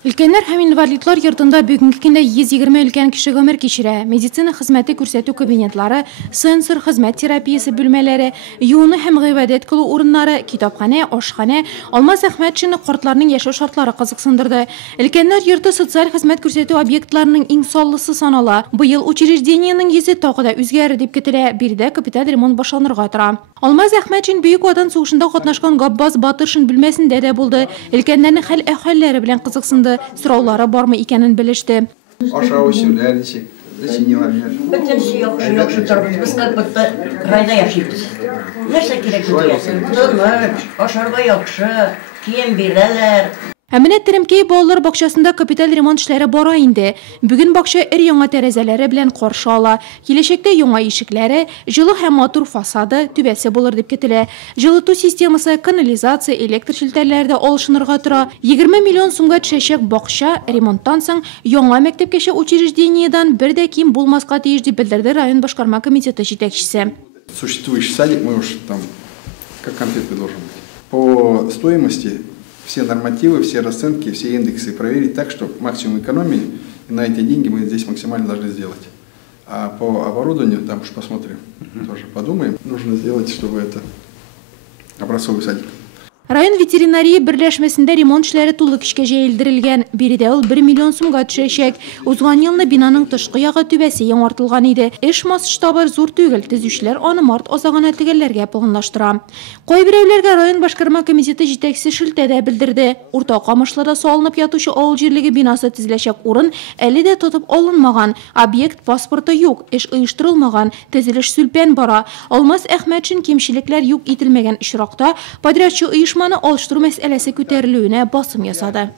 Өлкәннәр һәм инвалидлар йортында бүгенге көндә 120 өлкән кеше гомер кичерә. Медицина хезмәте күрсәтү кабинетлары, сенсор хезмәт терапиясе бүлмәләре, юыны һәм гыйбадәт кылу урыннары, китапханә, ашханә, Алмаз Әхмәтшинны картларның яшәү шартлары кызыксындырды. Өлкәннәр йорты социаль хезмәт күрсәтү объектларының иң саллысы санала. Быел учреждениянең йөзе тагы да үзгәрер дип көтелә. Биредә капиталь ремонт башланырга тора. Алмаз Әхмәтшин Бөек Ватан сугышында катнашкан Габбас Батыршин бүлмәсендә дә булды. Өлкәннәрнең хәл-әхвәлләре белән кызыксынды. Сораулары бармы икәнен белеште. Ашау эчүләр ничек? Бөтенсе яхшы торбыз. Без как будто райда яшибез. Нәрсә кирәк диясең? Тыныч, ашарга яхшы, кием бирәләр. Әминә Теремкей балалар бакчасында капиталь ремонт эшләре бара инде. Бүген бакча өр-яңа тәрәзәләре белән каршы ала. Киләчәктә яңа ишекләре, җылы һәм матур фасады, түбәсе булыр дип көтелә. Җылыту системасы, канализация, электр челтәрләре дә алышынырга тора. 20 миллион сумга төшәчәк бакча ремонттан соң яңа мәктәпкәчә учреждениедән бер дә ким булмаска тиеш дип белдерде район башкарма комитеты җитәкчесе. Существующий садик мы уж там как конфеты должен быть. По стоимости все нормативы, все расценки, все индексы проверить так, что максимум экономии, и на эти деньги мы здесь максимально должны сделать. А по оборудованию, там уж посмотрим, тоже подумаем. Нужно сделать, чтобы это образцовый садик. Район ветеринария берләшмәсендә ремонт эшләре тулы көчкә җәелдерелгән. Биредә ул 1 миллион сумга төшәчәк. Узган елны бинаның тышкы ягы түбәсе яңартылган иде. Эш масштабы зур түгел, төзүчеләр аны март азагына төгәлләргә планлаштыра. Кайберәүләргә район башкарма комитеты җитәкчесе шелтәдә белдерде. Урта Камышлыда салынып ятучы авыл җирлеге бинасы төзеләчәк урын әле дә тотып алынмаган. Объект паспорты юк, эш оештырылмаган, төзелеш сүлпән бара. Алмаз Әхмәтшин кимчелекләр юк ителмәгән очракта подрядчы оешманы алыштыру мәсьәләсе күтәрелүенә басым ясады.